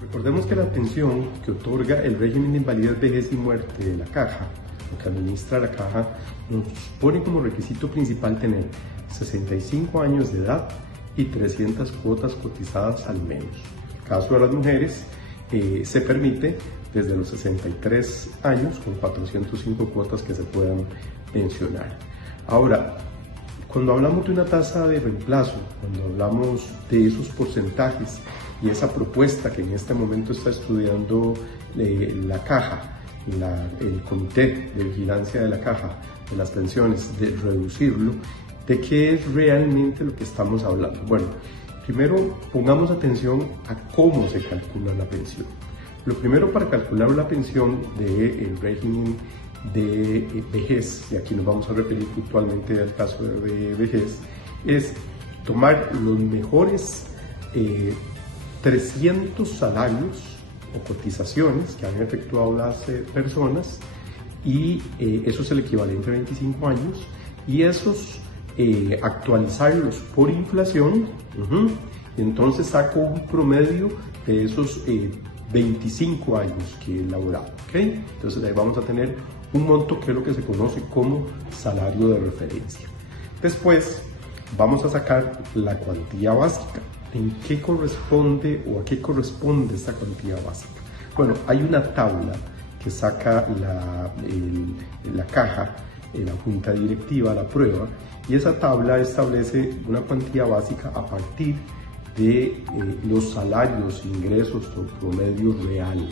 Recordemos que la pensión que otorga el régimen de invalidez, vejez y muerte de la Caja, lo que administra la Caja, nos pone como requisito principal tener 65 años de edad y 300 cuotas cotizadas al menos. En el caso de las mujeres, se permite desde los 63 años con 405 cuotas que se puedan pensionar. Ahora, cuando hablamos de una tasa de reemplazo, cuando hablamos de esos porcentajes y esa propuesta que en este momento está estudiando la Caja, el Comité de Vigilancia de la Caja de las Pensiones, de reducirlo, ¿de qué es realmente lo que estamos hablando? Bueno, primero pongamos atención a cómo se calcula la pensión. Lo primero para calcular la pensión del régimen de vejez, y aquí nos vamos a referir puntualmente al caso de vejez, es tomar los mejores 300 salarios o cotizaciones que han efectuado las personas, y eso es el equivalente a 25 años, y esos actualizarlos por inflación, y entonces saco un promedio de esos 25 años que he laborado, ¿okay? Entonces ahí vamos a tener un monto que es lo que se conoce como salario de referencia. Después vamos a sacar la cuantía básica. ¿En qué corresponde o a qué corresponde esta cuantía básica? Bueno, hay una tabla que saca la Caja, la junta directiva, la prueba, y esa tabla establece una cuantía básica a partir de los salarios, ingresos o promedio real.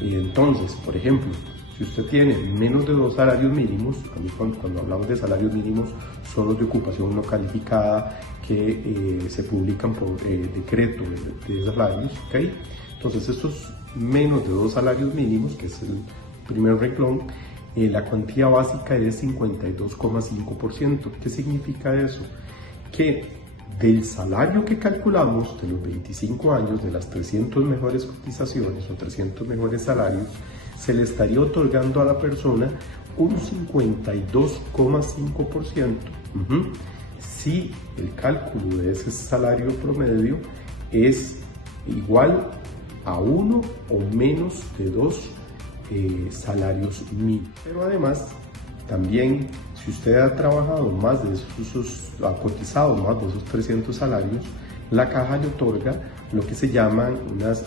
Entonces, por ejemplo, si usted tiene menos de 2 salarios mínimos, cuando hablamos de salarios mínimos, son los de ocupación no calificada que se publican por decreto de salarios, ¿okay? Entonces, estos menos de 2 salarios mínimos, que es el primer renglón, la cuantía básica es 52,5%. ¿Qué significa eso? Que del salario que calculamos de los 25 años, de las 300 mejores cotizaciones o 300 mejores salarios, se le estaría otorgando a la persona un 52,5%. Si el cálculo de ese salario promedio es igual a 1 o menos de 2 salarios mínimos. Pero además, también, si usted ha trabajado más de ha cotizado más de esos 300 salarios, la Caja le otorga lo que se llaman unas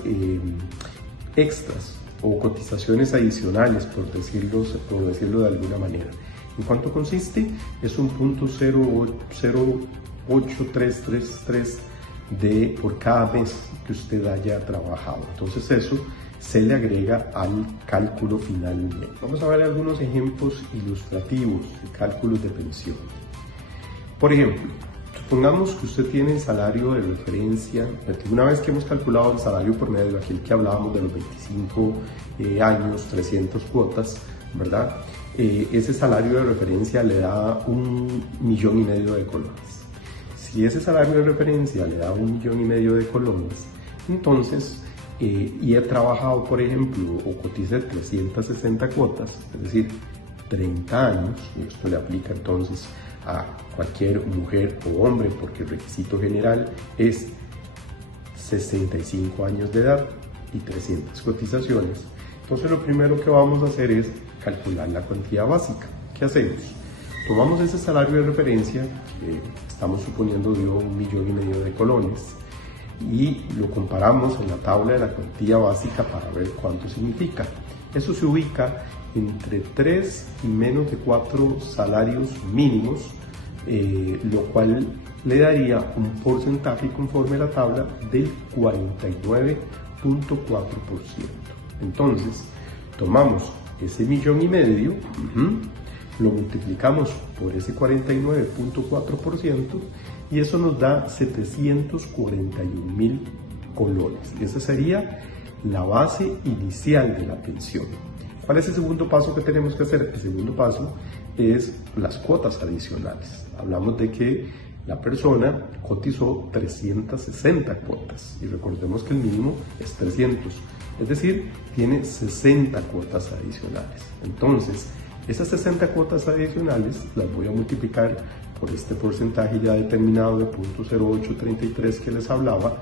extras o cotizaciones adicionales, por decirlo de alguna manera. ¿En cuánto consiste? Es un punto 0.08333 por cada mes que usted haya trabajado. Entonces eso se le agrega al cálculo final. Vamos a ver algunos ejemplos ilustrativos de cálculos de pensión. Por ejemplo, supongamos que usted tiene el salario de referencia, una vez que hemos calculado el salario promedio, aquel que hablábamos de los 25 años, 300 cuotas, ¿verdad? Ese salario de referencia le da 1,5 millones de colones. Si ese salario de referencia le da 1,5 millones de colones, entonces y he trabajado, por ejemplo, o coticé 360 cuotas, es decir, 30 años, y esto le aplica entonces a cualquier mujer o hombre, porque el requisito general es 65 años de edad y 300 cotizaciones. Entonces lo primero que vamos a hacer es calcular la cuantía básica. ¿Qué hacemos? Tomamos ese salario de referencia, que estamos suponiendo dio 1,5 millones de colones, y lo comparamos en la tabla de la cuantía básica para ver cuánto significa. Eso se ubica entre 3 y menos de 4 salarios mínimos, lo cual le daría un porcentaje conforme a la tabla del 49,4%. Entonces, tomamos ese 1,5 millones, lo multiplicamos por ese 49,4% y eso nos da 741,000 colones. Y esa sería la base inicial de la pensión. ¿Cuál es el segundo paso que tenemos que hacer? El segundo paso es las cuotas adicionales. Hablamos de que la persona cotizó 360 cuotas y recordemos que el mínimo es 300, es decir, tiene 60 cuotas adicionales. Entonces, esas 60 cuotas adicionales las voy a multiplicar por este porcentaje ya determinado de 0.0833 que les hablaba,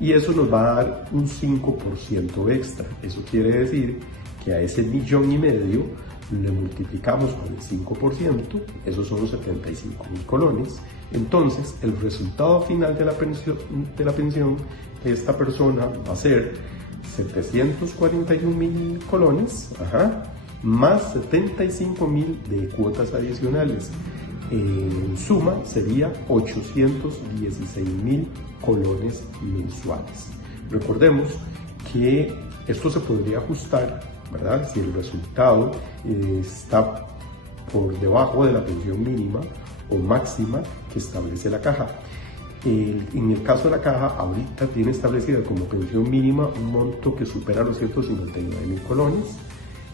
y eso nos va a dar un 5% extra. Eso quiere decir que a ese 1,5 millones le multiplicamos con el 5%, esos son los 75.000 colones. Entonces, el resultado final de la pensión de esta persona va a ser 741.000 colones, más 75.000 de cuotas adicionales. En suma, sería 816.000 colones mensuales. Recordemos que esto se podría ajustar, ¿verdad? Si el resultado está por debajo de la pensión mínima o máxima que establece la caja. En el caso de la caja, ahorita tiene establecida como pensión mínima un monto que supera los 159.000 colones,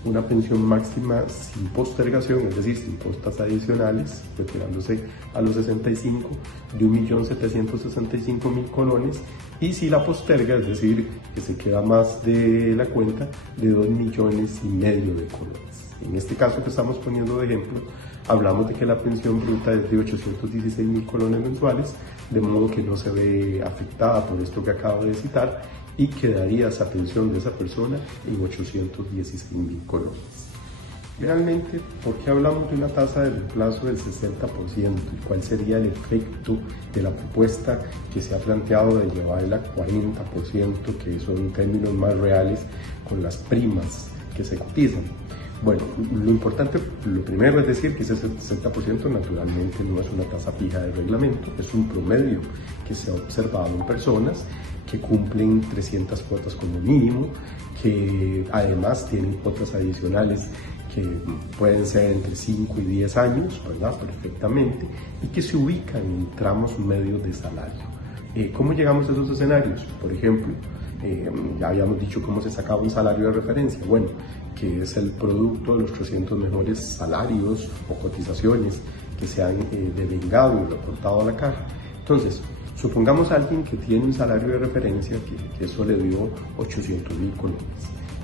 una pensión máxima sin postergación, es decir, sin costas adicionales, retirándose a los 65, de 1.765.000 colones, y si la posterga, es decir, que se queda más de la cuenta, de 2,5 millones de colones. En este caso que estamos poniendo de ejemplo, hablamos de que la pensión bruta es de 816.000 colones mensuales, de modo que no se ve afectada por esto que acabo de citar, y quedaría esa pensión de esa persona en 816.000 colones. Realmente, ¿por qué hablamos de una tasa de reemplazo del 60%? ¿Y cuál sería el efecto de la propuesta que se ha planteado de llevarla a 40%, que son términos más reales con las primas que se cotizan? Bueno, lo importante, lo primero es decir que ese 60% naturalmente no es una tasa fija de reglamento, es un promedio que se ha observado en personas que cumplen 300 cuotas como mínimo, que además tienen cuotas adicionales que pueden ser entre 5 y 10 años, ¿verdad? Perfectamente, y que se ubican en tramos medios de salario. ¿Cómo llegamos a esos escenarios? Por ejemplo, ya habíamos dicho cómo se sacaba un salario de referencia, bueno, que es el producto de los 300 mejores salarios o cotizaciones que se han devengado y reportado a la caja. Entonces, supongamos a alguien que tiene un salario de referencia que eso le dio 800.000 colones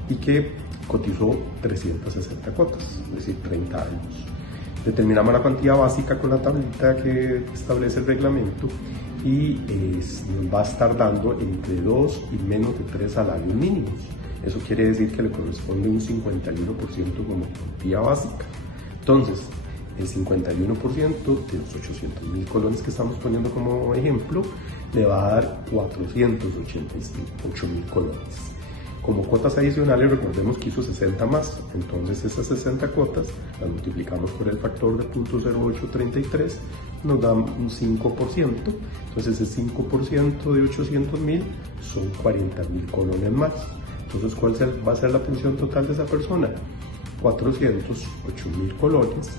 y que cotizó 360 cuotas, es decir, 30 años. Determinamos la cuantía básica con la tablita que establece el reglamento y nos va a estar dando entre 2 y menos de 3 salarios mínimos. Eso quiere decir que le corresponde un 51% como cuantía básica. Entonces, el 51% de los 800.000 colones que estamos poniendo como ejemplo le va a dar 488.000 colones. Como cuotas adicionales, recordemos que hizo 60 más, entonces esas 60 cuotas las multiplicamos por el factor de 0.0833, nos da un 5%, entonces el 5% de 800.000 son 40.000 colones más. Entonces, ¿cuál va a ser la pensión total de esa persona? 408.000 colones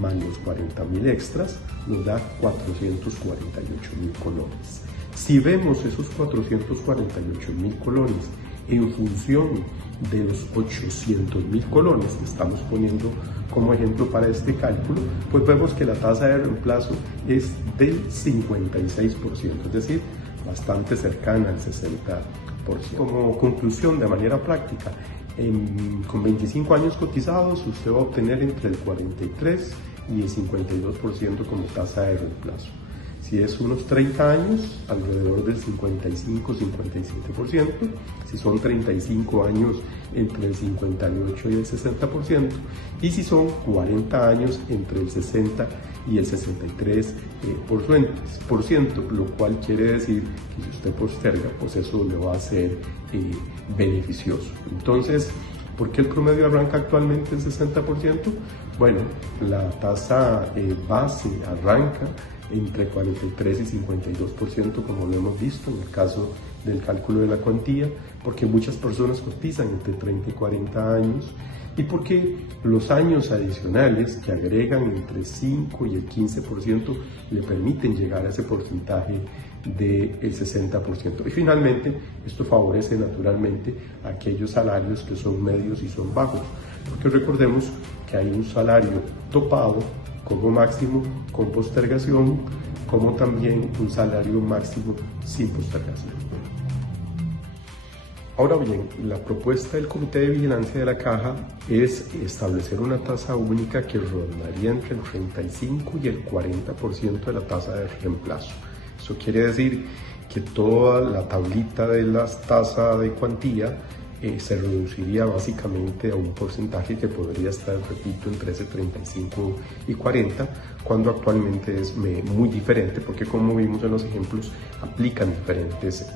más los 40.000 extras nos da 448.000 colones. Si vemos esos 448.000 colones en función de los 800.000 colones que estamos poniendo como ejemplo para este cálculo, pues vemos que la tasa de reemplazo es del 56%, es decir, bastante cercana al 60%. Como conclusión, de manera práctica, con 25 años cotizados, usted va a obtener entre el 43 y el 52% como tasa de reemplazo. Si es unos 30 años, alrededor del 55-57%. Si son 35 años, entre el 58 y el 60%. Y si son 40 años, entre el 60 y el 63%, lo cual quiere decir que si usted posterga, pues eso le va a ser beneficioso. Entonces, ¿por qué el promedio arranca actualmente en 60%? Bueno, la tasa base arranca entre 43 y 52%, como lo hemos visto en el caso del cálculo de la cuantía, porque muchas personas cotizan entre 30 y 40 años, y porque los años adicionales que agregan entre 5 y el 15% le permiten llegar a ese porcentaje del 60%. Y finalmente, esto favorece naturalmente a aquellos salarios que son medios y son bajos, porque recordemos que hay un salario topado como máximo con postergación, como también un salario máximo sin postergación. Ahora bien, la propuesta del Comité de Vigilancia de la Caja es establecer una tasa única que rondaría entre el 35 y el 40% de la tasa de reemplazo. Eso quiere decir que toda la tablita de la tasa de cuantía se reduciría básicamente a un porcentaje que podría estar, repito, entre ese 35 y 40, cuando actualmente es muy diferente, porque como vimos en los ejemplos, aplican diferentes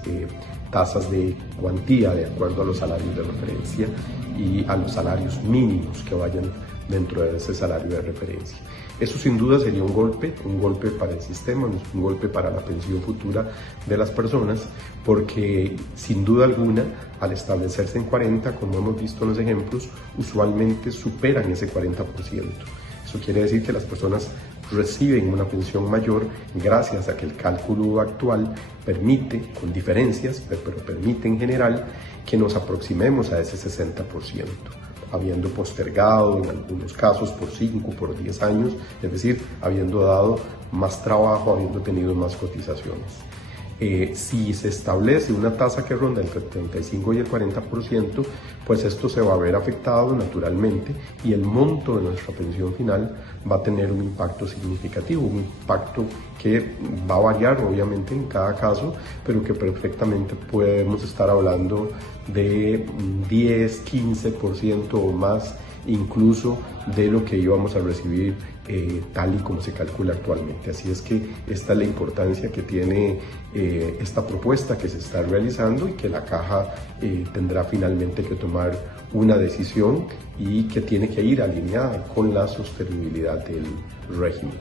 tasas de cuantía de acuerdo a los salarios de referencia y a los salarios mínimos que vayan dentro de ese salario de referencia. Eso sin duda sería un golpe para el sistema, un golpe para la pensión futura de las personas, porque sin duda alguna, al establecerse en 40, como hemos visto en los ejemplos, usualmente superan ese 40%. Eso quiere decir que las personas reciben una pensión mayor gracias a que el cálculo actual permite, con diferencias, pero permite en general, que nos aproximemos a ese 60%. Habiendo postergado en algunos casos por 5, por 10 años, es decir, habiendo dado más trabajo, habiendo tenido más cotizaciones. Si se establece una tasa que ronda entre el 35 y el 40%, pues esto se va a ver afectado naturalmente y el monto de nuestra pensión final va a tener un impacto significativo, un impacto que va a variar obviamente en cada caso, pero que perfectamente podemos estar hablando de 10, 15% o más incluso de lo que íbamos a recibir tal y como se calcula actualmente. Así es que esta es la importancia que tiene esta propuesta que se está realizando y que la Caja tendrá finalmente que tomar una decisión y que tiene que ir alineada con la sostenibilidad del régimen.